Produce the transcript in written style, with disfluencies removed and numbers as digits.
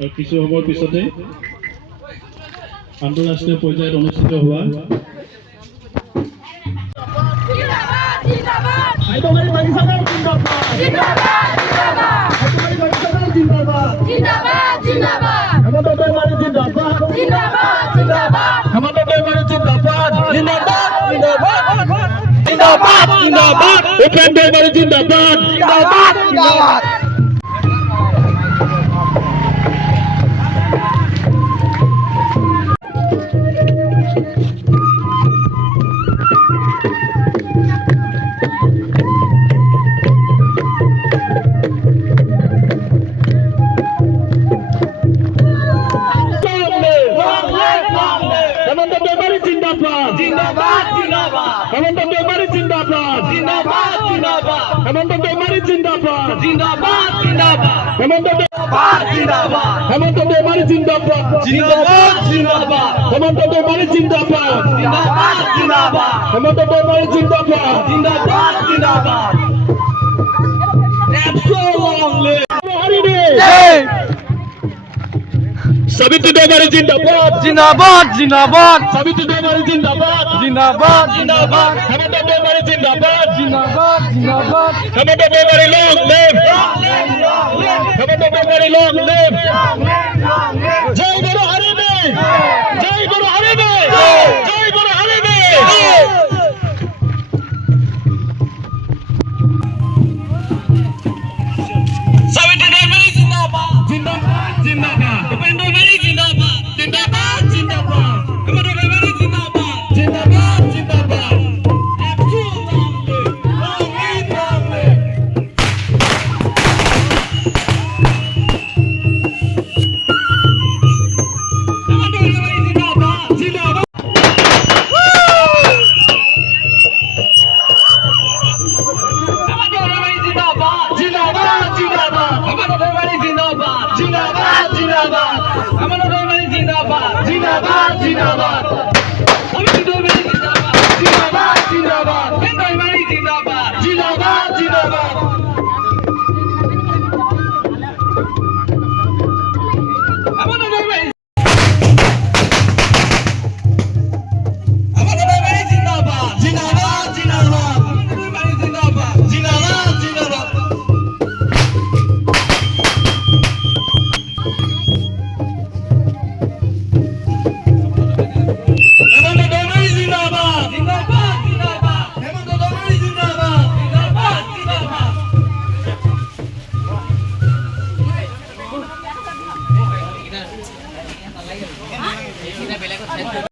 কিছু সময়ৰ পিছতে আন্তঃৰাষ্ট্ৰীয় পৰ্যায়ত অনুষ্ঠিত হোৱা উপেন্দ্ৰ বাৰী জিন্দাবাদ হেমন্ত বেমাৰী জিন্দাবাদ জিন্দাবাদ জিন্দাবাদ হেমন্ত বেমাৰী জিন্দাবাদ জিন্দাবাদ জিন্দাবাদ হেমন্ত বেমাৰী জিন্দাবাদ হেমন্ত বেমাৰী জিন্দাবাদ জিন্দাবাদ জিন্দাবাদ হেমন্ত বেমাৰী জিন্দাবাদ জিন্দাবাদ জিন্দাবাদ হেমন্ত বেমাৰী জিন্দাবাদ জিন্দাবাদ জিন্দাবাদ সাবিত্রী বেমারি জিন্দাবাদ জিন্দাবাদ জিন্দাবাদ সাবিত্রী বেমারি জিন্দাবাদ জিন্দাবাদ জিন্দাবাদ হেমন্ত বেমারি জিন্দাবাদ জিন্দাবাদ জিন্দাবাদ হেমন্ত বেমারি লং লিভ হেমন্ত বেমারি লং লিভ জয় গুরু হরিবে জয় গুরু হরিবে জয় গুরু হরিবে সাবিত্রী বেমারি জিন্দাবাদ জিন্দাবাদ জিন্দাবাদ উপেন্দ্র বেমারি জিন্দাবাদ জিন্দাবাদ জিন্দাবাদ হেমন্ত বেমারি জিন্দাবাদ জিন্দাবাদ জিন্দাবাদ জিন্দাবাদ জিন্দাবাদ আমি জিন্দাবাদ জিন্দাবাদ জিন্দাবাদ বেমারি জিন্দাবাদ জিন্দাবাদ জিন্দাবাদ আমাদের বেমারি আমাদের বেমারি জিন্দাবাদ জিন্দাবাদ জিন্দাবাদ আমাদের বেমারি জিন্দাবাদ জিন্দাবাদ জিন্দাবাদ